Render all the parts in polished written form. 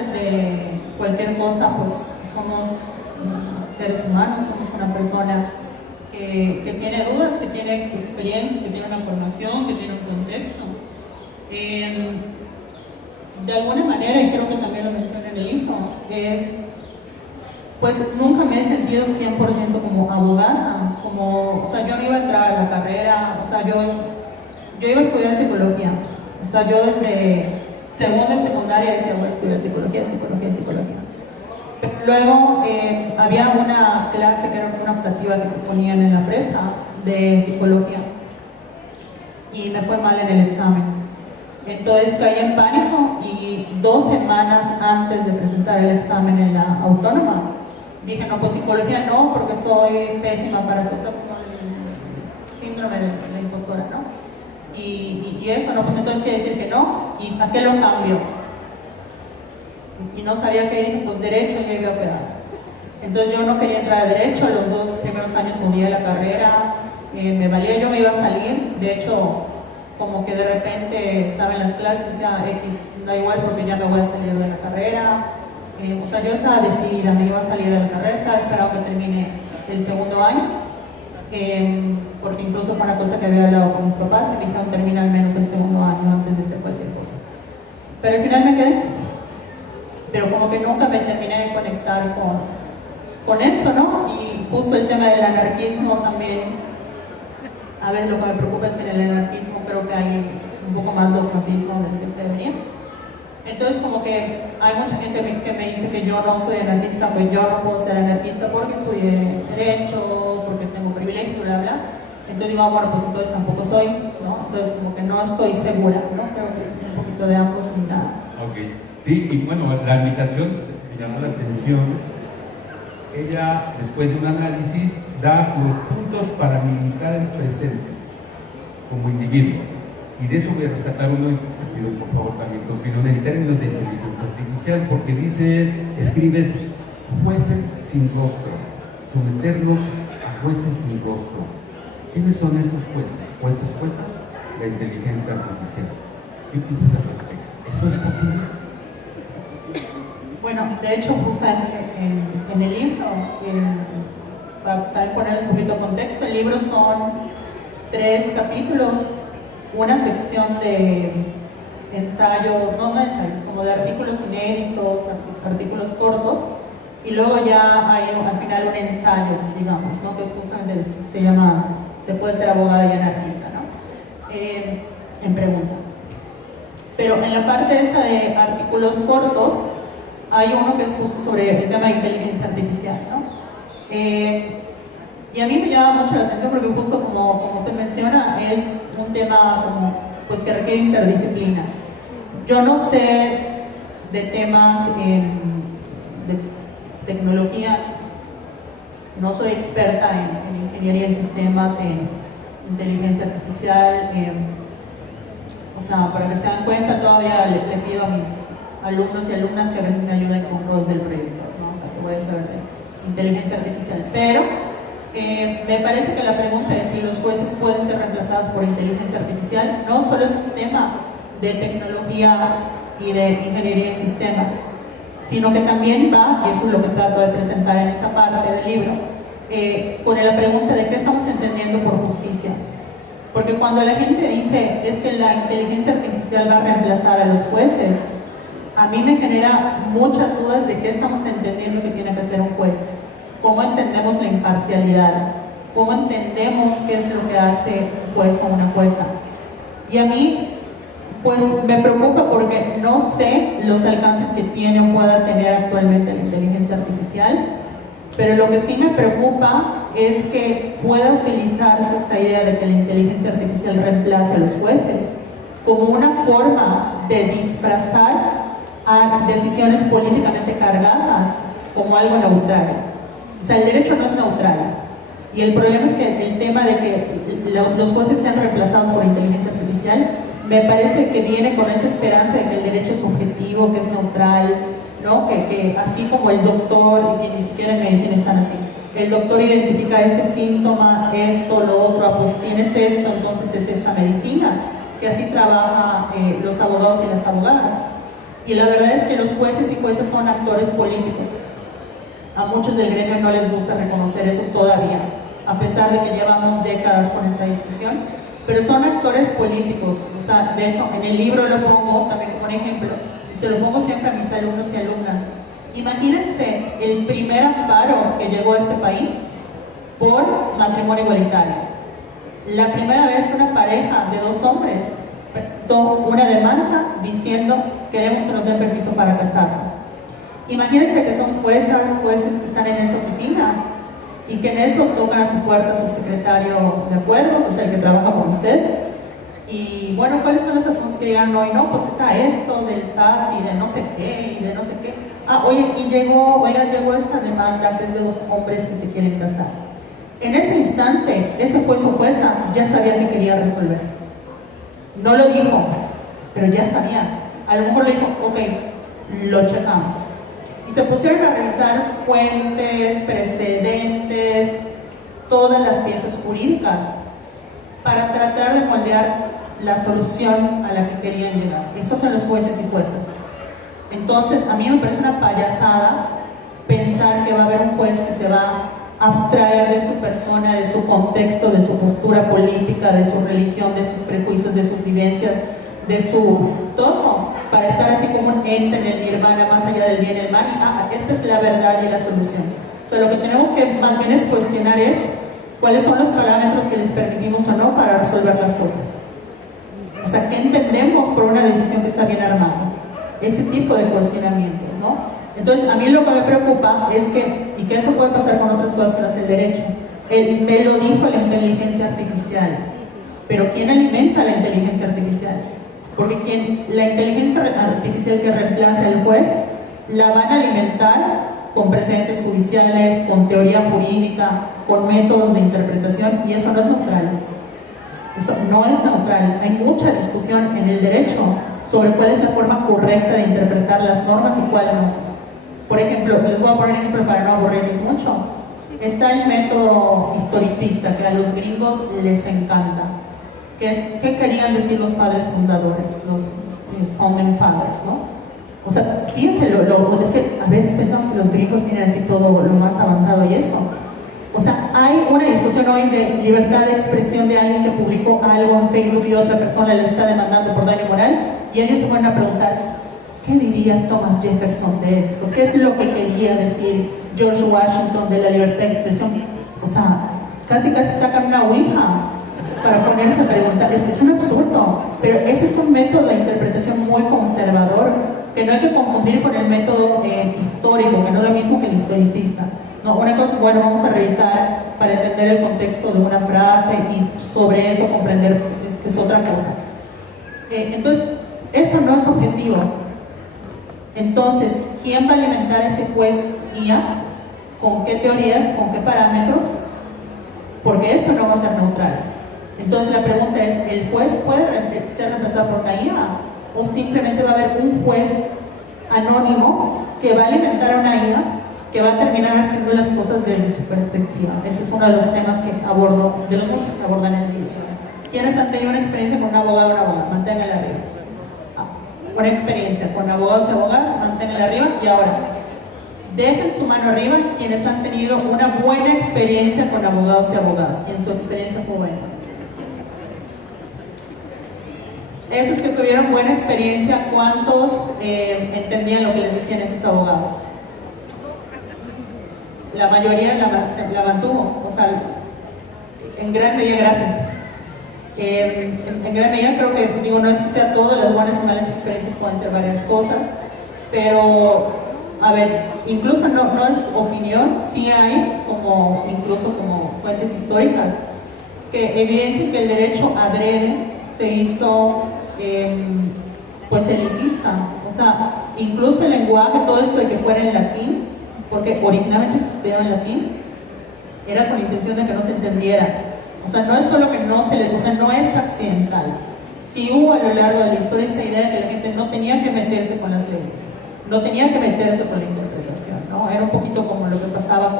antes de cualquier cosa, pues somos seres humanos, somos una persona que tiene dudas, que tiene experiencias, que tiene una formación, que tiene un contexto. De alguna manera, y creo que también lo mencioné en el libro, pues nunca me he sentido 100% como abogada, o sea, yo no iba a entrar a la carrera, o sea, yo iba a estudiar psicología, o sea, yo desde segundo de secundaria decía, voy a estudiar psicología. Pero luego había una clase que era una optativa que te ponían en la prepa de psicología y me fue mal en el examen. Entonces caí en pánico y 2 semanas antes de presentar el examen en la autónoma, dije, no, pues psicología no, porque soy pésima para eso, como el síndrome de la impostora, ¿no? Y eso, no, pues entonces quiere decir que no, ¿y a qué lo cambio? Y no sabía qué, dije, pues derecho, ya iba a quedar. Entonces yo no quería entrar a derecho, los 2 primeros años odié la carrera, me valía, yo me iba a salir, de hecho, como que de repente estaba en las clases, decía, X, da igual porque ya me voy a salir de la carrera. O sea, yo estaba decidida, me iba a salir de la carrera, estaba esperando que termine el segundo año, porque incluso fue una cosa que había hablado con mis papás, que me dijeron termina al menos el segundo año antes de hacer cualquier cosa. Pero al final me quedé, pero como que nunca me terminé de conectar con esto, ¿no? Y justo el tema del anarquismo también. A veces lo que me preocupa es que en el anarquismo creo que hay un poco más dogmatismo del que se debería. Entonces como que hay mucha gente que me dice que yo no soy anarquista, pues yo no puedo ser anarquista porque estudié derecho, porque tengo privilegio, bla, bla. Entonces digo, bueno, pues entonces tampoco soy, ¿no? Entonces como que no estoy segura, ¿no? Creo que es un poquito de ambos y nada. Ok, sí, y bueno, la invitación me llamó la atención. Ella, después de un análisis, da los puntos para militar el presente como individuo. Y de eso voy a rescatar uno, y te pido por favor también tu opinión en términos de inteligencia artificial, porque escribes jueces sin rostro, someternos a jueces sin rostro. ¿Quiénes son esos jueces? ¿Jueces? La inteligencia artificial. ¿Qué piensas al respecto? ¿Eso es posible? Bueno, de hecho, justamente en el libro, para ponerles un poquito de contexto, el libro son 3 capítulos, una sección de ensayo, no ensayos, como de artículos inéditos, artículos cortos, y luego ya hay al final un ensayo, digamos, ¿no? Que es justamente, se llama, se puede ser abogada y anarquista, ¿no? En pregunta. Pero en la parte esta de artículos cortos, hay uno que es justo sobre el tema de inteligencia artificial, ¿no? Y a mí me llama mucho la atención porque justo como usted menciona, es un tema como, pues, que requiere interdisciplina. Yo no sé de temas de tecnología, no soy experta en ingeniería de sistemas, en inteligencia artificial, o sea, para que se den cuenta, todavía le pido a mis alumnos y alumnas que a veces me ayuden con cosas del proyecto, ¿no? O sea, que voy a saber de inteligencia artificial. Pero me parece que la pregunta de si los jueces pueden ser reemplazados por inteligencia artificial no solo es un tema de tecnología y de ingeniería en sistemas, sino que también va, y eso es lo que trato de presentar en esa parte del libro, con la pregunta de qué estamos entendiendo por justicia. Porque cuando la gente dice es que la inteligencia artificial va a reemplazar a los jueces, a mí me genera muchas dudas de qué estamos entendiendo que tiene que ser un juez, cómo entendemos la imparcialidad, cómo entendemos qué es lo que hace un juez o una jueza. Y a mí, pues me preocupa porque no sé los alcances que tiene o pueda tener actualmente la inteligencia artificial, pero lo que sí me preocupa es que pueda utilizarse esta idea de que la inteligencia artificial reemplace a los jueces como una forma de disfrazar a decisiones políticamente cargadas como algo neutral. O sea, el derecho no es neutral. Y el problema es que el tema de que los jueces sean reemplazados por inteligencia artificial me parece que viene con esa esperanza de que el derecho es subjetivo, que es neutral, ¿no? Que así como el doctor, y que ni siquiera en medicina están así, el doctor identifica este síntoma, esto, lo otro, pues tienes esto, entonces es esta medicina, que así trabaja los abogados y las abogadas. Y la verdad es que los jueces y jueces son actores políticos. A muchos del gremio no les gusta reconocer eso todavía, a pesar de que llevamos décadas con esta discusión, pero son actores políticos. O sea, de hecho, en el libro lo pongo también como un ejemplo, y se lo pongo siempre a mis alumnos y alumnas. Imagínense el primer amparo que llegó a este país por matrimonio igualitario. La primera vez que una pareja de dos hombres presentó una demanda diciendo queremos que nos den permiso para casarnos. Imagínense que son juezas, jueces que están en esa oficina y que en eso tocan a su puerta su secretario de acuerdos, o sea, el que trabaja con ustedes. Y bueno, ¿cuáles son los asuntos que llegan hoy? No, pues está esto del SAT y de no sé qué, y de no sé qué. Ah, oye, y llegó esta demanda que es de dos hombres que se quieren casar. En ese instante, ese juez o jueza ya sabía que quería resolver. No lo dijo, pero ya sabía. A lo mejor le dijo, ok, lo checamos. Y se pusieron a revisar fuentes, precedentes, todas las piezas jurídicas para tratar de moldear la solución a la que querían llegar. Esos son los jueces y juezas. Entonces, a mí me parece una payasada pensar que va a haber un juez que se va a abstraer de su persona, de su contexto, de su postura política, de su religión, de sus prejuicios, de sus vivencias, de su todo, para estar así como un ente en el nirvana, más allá del bien y el mal, y esta es la verdad y la solución. O sea, lo que tenemos que más bien es cuestionar es cuáles son los parámetros que les permitimos o no para resolver las cosas. O sea, ¿qué entendemos por una decisión que está bien armada? Ese tipo de cuestionamientos, ¿no? Entonces, a mí lo que me preocupa es que, y que eso puede pasar con otras cosas que no es el derecho, me lo dijo la inteligencia artificial, pero ¿quién alimenta la inteligencia artificial? Porque la inteligencia artificial que reemplaza al juez, la van a alimentar con precedentes judiciales, con teoría jurídica, con métodos de interpretación, y eso no es neutral. Eso no es neutral. Hay mucha discusión en el derecho sobre cuál es la forma correcta de interpretar las normas y cuál no. Por ejemplo, les voy a poner un ejemplo para no aburrirles mucho. Está el método historicista, que a los gringos les encanta, que es qué querían decir los padres fundadores, los founding fathers, ¿no? O sea, fíjense, es que a veces pensamos que los gringos tienen así todo lo más avanzado y eso. O sea, hay una discusión hoy de libertad de expresión de alguien que publicó algo en Facebook y otra persona le está demandando por daño moral, y ellos se van a preguntar, ¿qué diría Thomas Jefferson de esto? ¿Qué es lo que quería decir George Washington de la libertad de expresión? O sea, casi sacan una ouija para ponerse a preguntar. Es un absurdo, pero ese es un método de interpretación muy conservador, que no hay que confundir con el método histórico, que no es lo mismo que el historicista. No, una cosa, bueno, vamos a revisar para entender el contexto de una frase y sobre eso comprender que es otra cosa. Entonces, eso no es objetivo. Entonces, ¿quién va a alimentar a ese juez IA? ¿Con qué teorías? ¿Con qué parámetros? Porque esto no va a ser neutral. Entonces la pregunta es, ¿el juez puede ser reemplazado por una IA? ¿O simplemente va a haber un juez anónimo que va a alimentar a una IA que va a terminar haciendo las cosas desde su perspectiva? Ese es uno de los temas que abordo, de los muchos que abordan en el libro. ¿Quiénes han tenido una experiencia con un abogado o una abogada? Manténganla arriba. Una experiencia con abogados y abogadas, manténganla arriba. Y ahora, dejen su mano arriba quienes han tenido una buena experiencia con abogados y abogadas, quien su experiencia fue buena. Esos que tuvieron buena experiencia, ¿cuántos entendían lo que les decían esos abogados? La mayoría la mantuvo, o sea, en gran medida, gracias. En gran medida creo que, digo, no es que sea todo, las buenas y malas experiencias pueden ser varias cosas, pero, a ver, incluso no es opinión, sí hay incluso como fuentes históricas que evidencian que el derecho adrede se hizo pues elitista, o sea, incluso el lenguaje, todo esto de que fuera en latín, porque originalmente se estudiaba en latín, era con la intención de que no se entendiera. O sea, no es solo que no es accidental. Sí hubo a lo largo de la historia esta idea de que la gente no tenía que meterse con las leyes, no tenía que meterse con la interpretación, ¿no? Era un poquito como lo que pasaba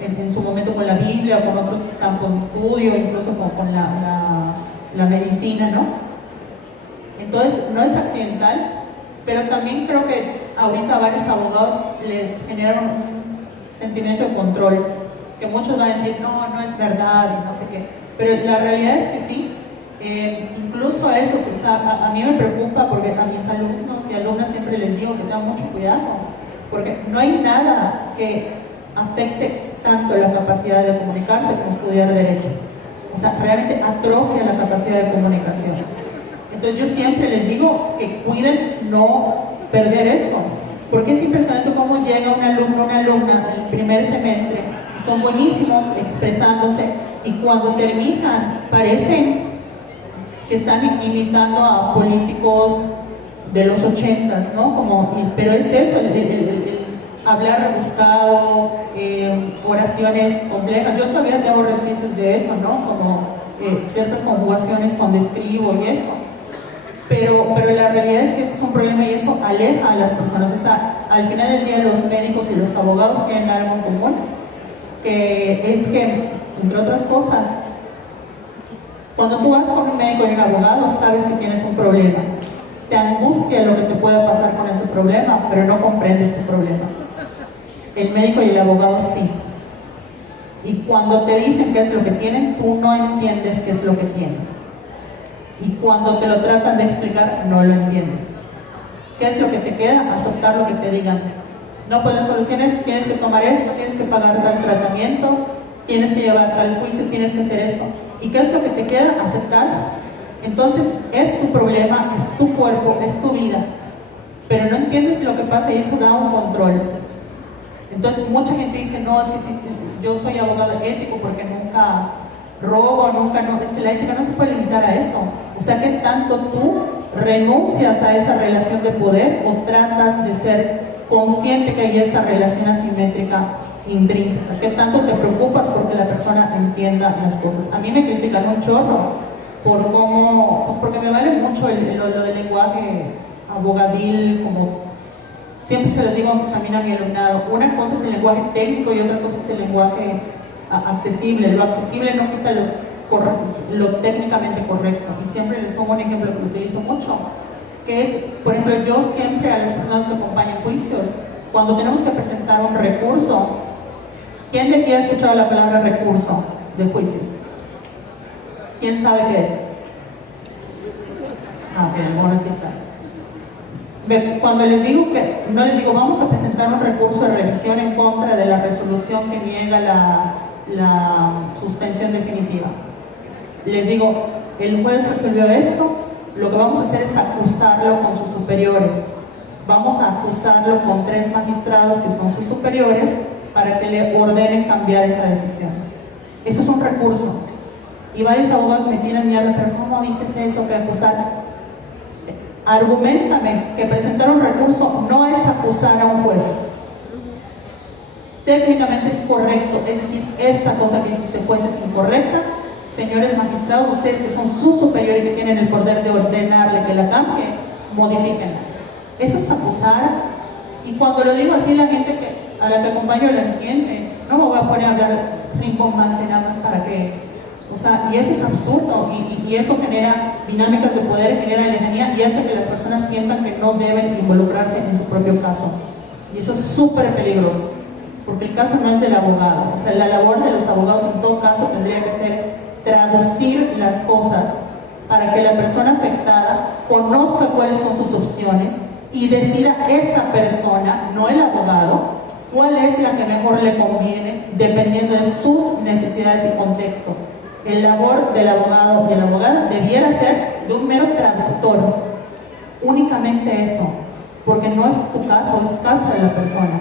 en su momento con la Biblia o con otros campos de estudio, incluso con la medicina, ¿no? Entonces, no es accidental, Pero también creo que ahorita a varios abogados les genera un sentimiento de control, que muchos van a decir, no, no es verdad y no sé qué. Pero la realidad es que sí, incluso a eso, o sea, a mí me preocupa porque a mis alumnos y alumnas siempre les digo que tengan mucho cuidado, porque no hay nada que afecte tanto la capacidad de comunicarse como estudiar Derecho. O sea, realmente atrofia la capacidad de comunicación. Entonces yo siempre les digo que cuiden no perder eso, porque es impresionante cómo llega un alumno o una alumna en el primer semestre, son buenísimos expresándose y cuando terminan parecen que están imitando a políticos de los 80s, ¿no? Pero es eso, el hablar rebuscado, oraciones complejas. Yo todavía tengo resquicios de eso, ¿no? Como ciertas conjugaciones cuando escribo y eso. Pero la realidad es que eso es un problema y eso aleja a las personas. O sea, al final del día los médicos y los abogados tienen algo en común, que es que, entre otras cosas, cuando tú vas con un médico y un abogado, sabes que tienes un problema. Te angustia lo que te pueda pasar con ese problema, pero no comprendes este problema. El médico y el abogado sí. Y cuando te dicen qué es lo que tienen, tú no entiendes qué es lo que tienes. Y cuando te lo tratan de explicar, no lo entiendes. ¿Qué es lo que te queda? Aceptar lo que te digan. No, pues la solución es, tienes que tomar esto, tienes que pagar tal tratamiento, tienes que llevar tal juicio, tienes que hacer esto. ¿Y qué es lo que te queda? Aceptar. Entonces, es tu problema, es tu cuerpo, es tu vida. Pero no entiendes lo que pasa y eso da un control. Entonces, mucha gente dice, no, es que sí, yo soy abogado ético porque nunca robo, nunca, no, es que la ética no se puede limitar a eso. O sea, que tanto tú renuncias a esa relación de poder o tratas de ser consciente que hay esa relación asimétrica intrínseca, que tanto te preocupas porque la persona entienda las cosas. A mí me critican un chorro por cómo, pues porque me vale mucho lo del lenguaje abogadil, como siempre se les digo también a mi alumnado, una cosa es el lenguaje técnico y otra cosa es el lenguaje accesible. Lo accesible no quita lo técnicamente correcto, y siempre les pongo un ejemplo que utilizo mucho, que es, por ejemplo, yo siempre a las personas que acompañan juicios, cuando tenemos que presentar un recurso, ¿quién de aquí ha escuchado la palabra recurso de juicios? ¿Quién sabe qué es? Ok, bueno, sí sabe. Cuando les digo que, no les digo vamos a presentar un recurso de revisión en contra de la resolución que niega la suspensión definitiva. Les digo, el juez resolvió esto, lo que vamos a hacer es acusarlo con sus superiores. Vamos a acusarlo con 3 magistrados que son sus superiores para que le ordenen cambiar esa decisión. Eso es un recurso. Y varios abogados me tiran mierda, pero ¿cómo dices eso que acusar? Argumentame que presentar un recurso no es acusar a un juez. Técnicamente es correcto, es decir, esta cosa que hizo este juez es incorrecta. Señores magistrados, ustedes que son su superior y que tienen el poder de ordenarle que la cambie, modifíquenla. Eso es acusar. Y cuando lo digo así, la gente a la que acompaño lo entiende. No me voy a poner a hablar rimbombante nada más para que... O sea, y eso es absurdo, y eso genera dinámicas de poder, genera lejanía y hace que las personas sientan que no deben involucrarse en su propio caso. Y eso es súper peligroso, porque el caso no es del abogado. O sea, la labor de los abogados en todo caso tendría que ser traducir las cosas para que la persona afectada conozca cuáles son sus opciones y decida esa persona, no el abogado, cuál es la que mejor le conviene dependiendo de sus necesidades y contexto. El labor del abogado y de la abogada debiera ser de un mero traductor, únicamente eso, porque no es tu caso, es caso de la persona.